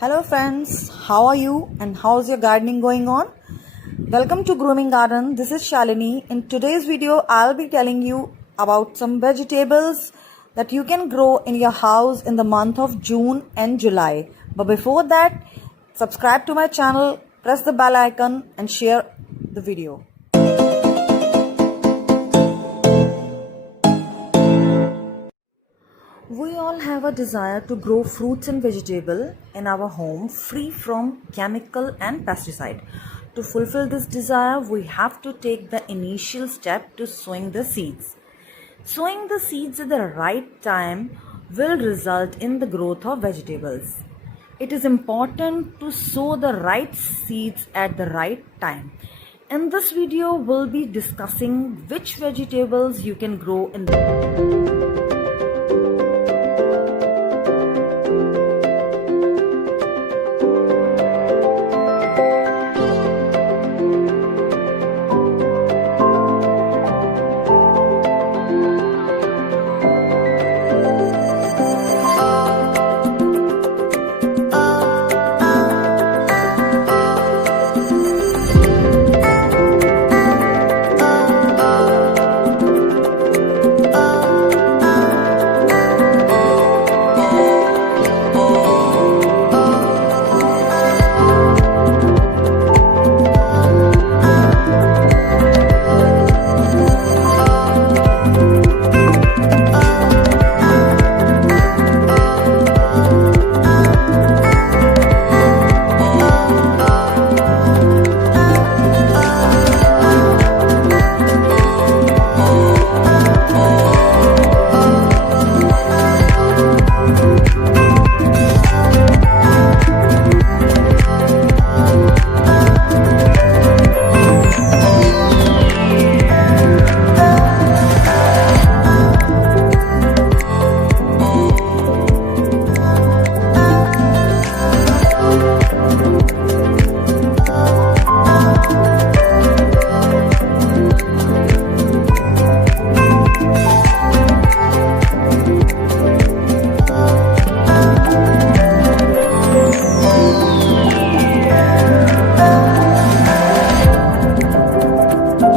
Hello friends, how are you and how's your gardening going on? Welcome to Grooming Garden. This is Shalini. In today's video, I'll be telling you about some vegetables that you can grow in your house in the month of June and July. But before that, subscribe to my channel, press the bell icon and share the video. We all have a desire to grow fruits and vegetables in our home free from chemical and pesticide. To fulfill this desire, we have to take the initial step to sowing the seeds. Sowing the seeds at the right time will result in the growth of vegetables. It is important to sow the right seeds at the right time. In this video, we'll be discussing which vegetables you can grow in the